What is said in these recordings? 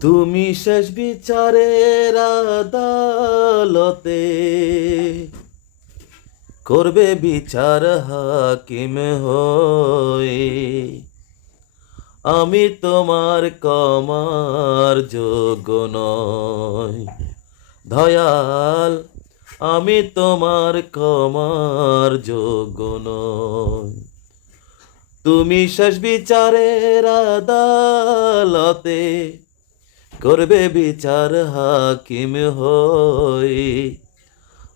তুমি শেষ বিচারের আদালতে করবে বিচার হাকিম হয়ে। আমি তোমার কমার যোগ্য নয় দয়াল, আমি তোমার কমার যোগ্য নয় তুমি শেষ বিচারের আদালতে করবে বিচার হাকিম হই।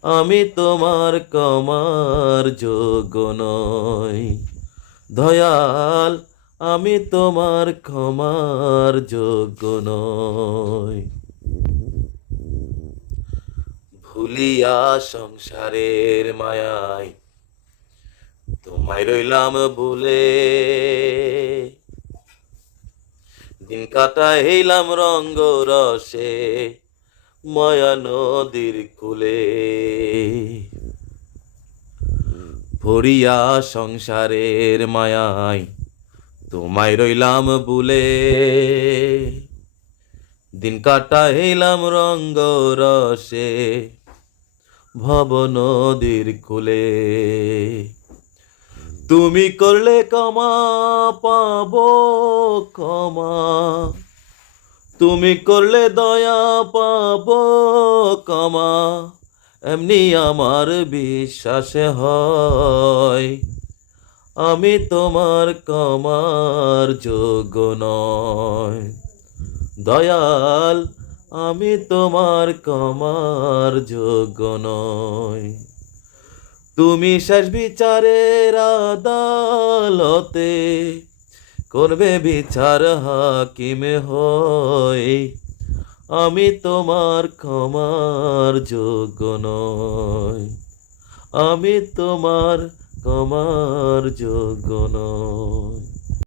আমি তোমার কমার যোগ্য নই। দয়াল, আমি তোমার ক্ষমার যোগ্য নই। ভুলিয়া সংসারের মায়ায় তোমায় রইলাম ভুলে। দিন কাটাইলাম রঙ্গ রসে, মায়া নদীর কুলে। ভরিয়া সংসারের মায়ায় তোমায় রইলাম ভুলে দিন কাটাইলাম রঙ্গ রসে, ভব নদীর কুলে। তুমি করলে কমা পাব, ক্ষমা। তুমি করলে দয়া পাব কমা এমনি আমার বিশ্বাস হয়, আমি তোমার কমার যোগ্য নয়। দয়াল, আমি তোমার কমার যোগ্য নয়। তুমি শেষ বিচারের আদালতে করবে বিচার হাকিম হয়। আমি তোমার ক্ষমার যোগ্য নয় আমি তোমার ক্ষমার যোগ্য নয়